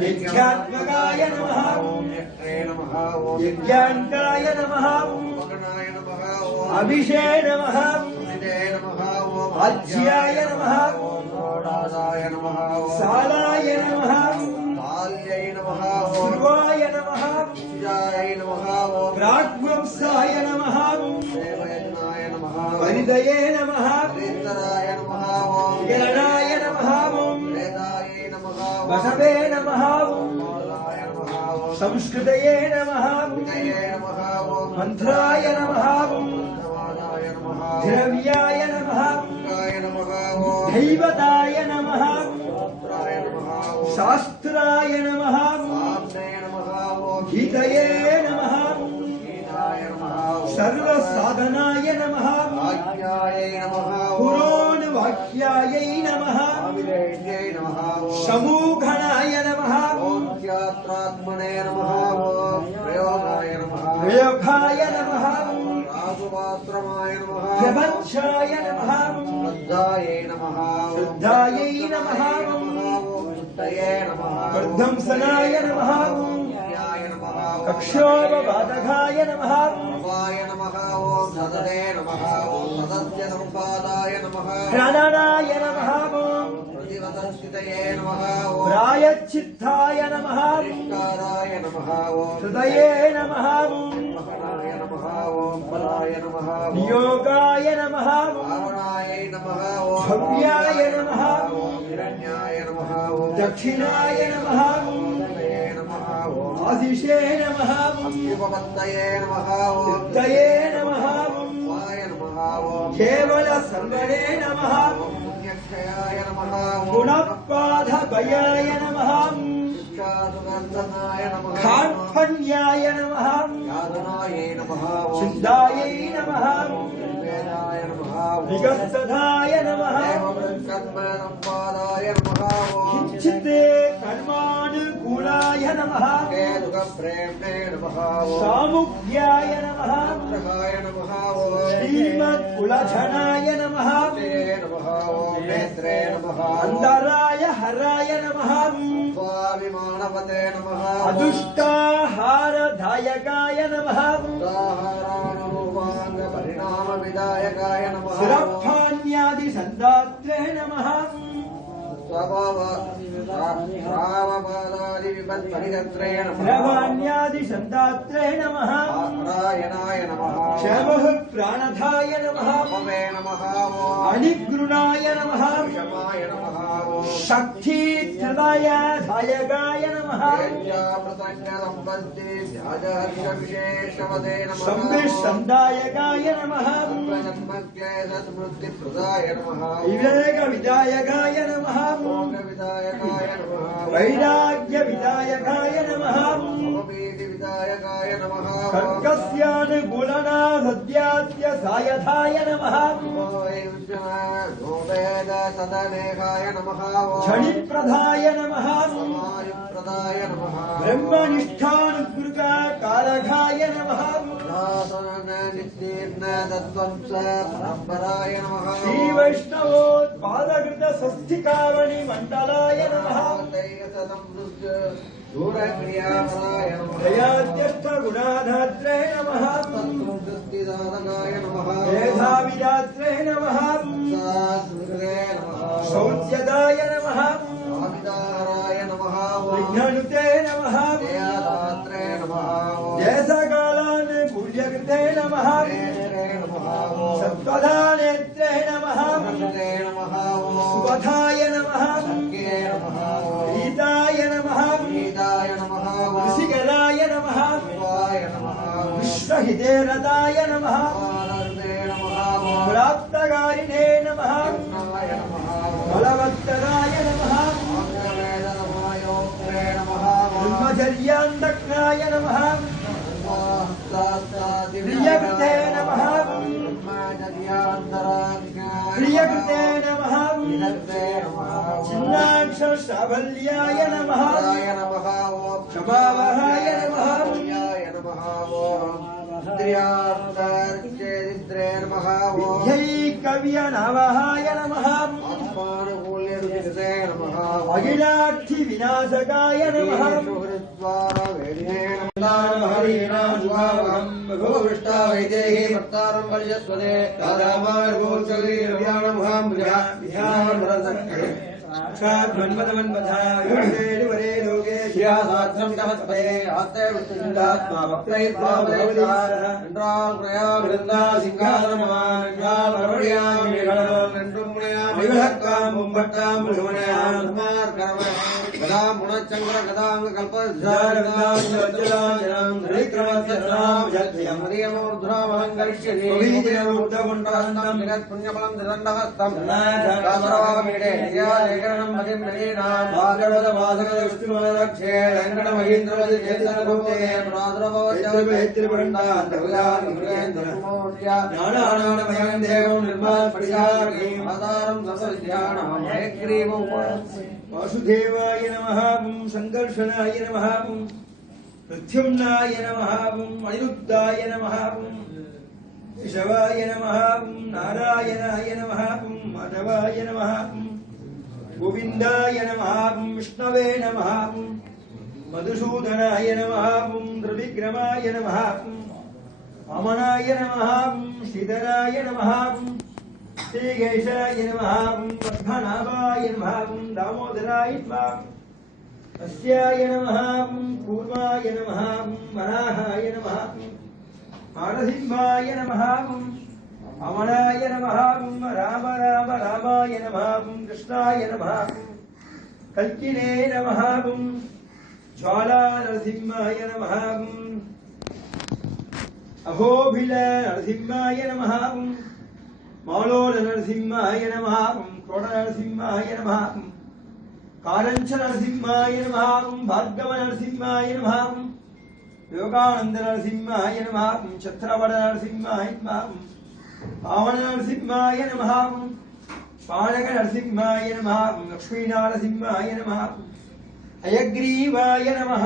यज्ञात्मकाय नमः यज्ञान्ताय नमः अभिषे नमः आज्याय नमः सालाय नमः पूर्वाय नमः प्राग्वंसाय नमः परिदये नमः हिरणाय नमः बसवे नमः संस्कृतये नमः मंत्राय नमः द्रव्याय नमः दैवताय नमः शास्त्राय नमः गीतये नमः सर्वसाधनाय नमः पुरोणवाक्यायै नमः समूघनाय नमः त्रात्मने नमः प्रयोगाय नमः प्रयोगाय नमः राघवाश्रमाय नमः प्रपञ्चाय नमः श्रद्धायै नमः श्रद्धायै नमः शुद्धये नमः वर्धंसनाय नमः कक्षोपबाधकाय नमः भवाय नमः ओम सदते नमः ओम सदस्य संपादाय नमः प्रणनाय नमः प्रतिवदस्थितये नमः ओम प्रायश्चित्ताय नमः निष्काराय नमः ओम हृदये नमः मकराय नमः ओम बलाय नमः नियोगाय नमः भावनाय नमः ओम भव्याय नमः हिरण्याय नमः ओम दक्षिणाय नमः आदिशे नमः शिवपत्तये नमः ओम तये नमः वाय नमः ओम केवल संगणे नमः पुण्यक्षयाय नमः गुणपादभयाय नमः शिक्षासुगन्धनाय नमः खाट्फण्याय नमः यादनाय नमः सिद्धायै नमः वेदाय नमः विगस्तधाय नमः कर्मसंपादाय नमः किञ्चिते कर्मानुकूलाय नमः केतुकप्रेम्णे नमः सामुग्याय नमः ग्रहाय नमः श्रीमत्कुलधनाय नमः नमः नेत्रे नमः अन्दराय हराय नमः स्वाभिमानपते नमः अदुष्टाहारदायकाय नमः परिणामविदायकाय नमः सुरभान्यादिसन्दात्रे नमः स्वभावपादादिविपत्परिगत्रे नमः द्रवाण्यादिसन्दात्रे नमः नारायणाय नमः क्षमः प्राणधाय नमः भवे नमः अनिगृणाय नमः क्षमाय नमः शक्तित्रदायधायकाय नमः प्रसङ्गसम्पत्ति ध्याजहर्षविशेषवदे नमः संविसन्दायकाय नमः जन्मक्लेशस्मृतिप्रदाय नमः विवेकविदायकाय नमः भोगविदायकाय नमः वैराग्यविदायकाय नमः भवभीतिविदायकाय नमः कर्कस्यानुगुणनाहृद्याद्यसायधाय नमः सदनेकाय नमः क्षणिप्रदाय नमः समायुप्रदाय नमः ब्रह्मनिष्ठानुगृहकारघाय नमः नित्तीर्ण तत्त्वंस परम्पराय नमः श्रीवैष्णवोत्पादकृतस्वस्तिकावणि मण्डलाय नमः दूरक्रियापराय नमः दयाद्यष्टगुणाधात्रे नमः तत्त्ववृत्तिदानकाय नमः मेधाविदात्रे नमः स्मृते नमः शौच्यदाय नमः आविदाराय नमः विघ्ननुते नमः दयादात्रे नमः देशकालानुकूल्यकृते नमः नेत्रे नमः सत्त्वधानेत्रे नमः नमस्ते नमः सुवधाय नमः सङ्गे नमः गीताय नमः गीताय नमः ऋषिकराय नमः शिवाय नमः विश्वहितेरताय नमः आनन्दे नमः प्राप्तकारिणे नमः कृष्णाय नमः बलवत्तराय नमः आङ्गवेदनमायोक्त्रे नमः ब्रह्मचर्यान्तक्राय नमः प्रियकृते नमः प्रियकृते नमः चिन्नाक्षश्रावल्याय नमः क्षमावहाय नमः विद्यैकव्यनावहाय नमः नमः अखिलार्थि विनाशकाय नमः वेदिने नमः हरिणां शुभावहं भगवष्टा वैदेहि भक्तारं वर्यस्वदे रामार्गोचलीर्व्याणमुहां वरे लोके ध्यासाध्रं तमस्पये आस्ते विष्णुदात्मा वक्त्रैर्भावरेन्द्राग्रया वृन्दा सिंहासनमान्यामरमणियां मेघणं विभक्तां मुम्भट्टां मृगमणयां धर्मार्कर्म गदा मुणचङ्कर गदां कल्पध्यारं हरिक्रमस्यं जल्भयं हरियमूर्ध्वामहं करिष्यति ऊर्ध्वमुण्डहस्तं जगत्पुण्यफलं त्रिदण्डहस्तं दासरवामीडे निजालेखनं मतिं नलीनां भागवतवासक विष्णुमदक्षे वेङ्कटमहीन्द्रवति चेतनभूते ज्ञानानामयं देवं निर्मलस्फटिकाकृतिम् आधारं सर्वविद्यानां हयग्रीवं वासुदेवाय नमः संकर्षणाय नमः प्रद्युम्नाय नमः अनिरुद्धाय नमः केशवाय नमः नारायणाय नमः माधवाय नमः गोविन्दाय नमः विष्णवे नमः मधुसूदनाय नमः त्रिविक्रमाय नमः वामनाय नमः श्रीधराय नमः श्रीकेशाय नमः पद्मनाभाय नमः दामोदराय नमः अस्याय नमः कूर्माय नमः वराहाय नमः मानसिंहाय नमः अमनाय नमः राम राम रामाय नमः कृष्णाय नमः कल्किने नमः ज्वाला नरसिंहाय नमः अहोबिल नरसिंहाय नमः मालोल नरसिंहाय नमः क्रोड नरसिंहाय नमः कारंच नरसिंहाय नमः भार्गव नरसिंहाय नमः योगानंद नरसिंहाय नमः छत्रवड़ नरसिंहाय नमः पावन नरसिंहाय नमः पाणक नरसिंहाय नमः लक्ष्मी नरसिंहाय नमः हयग्रीवाय नमः।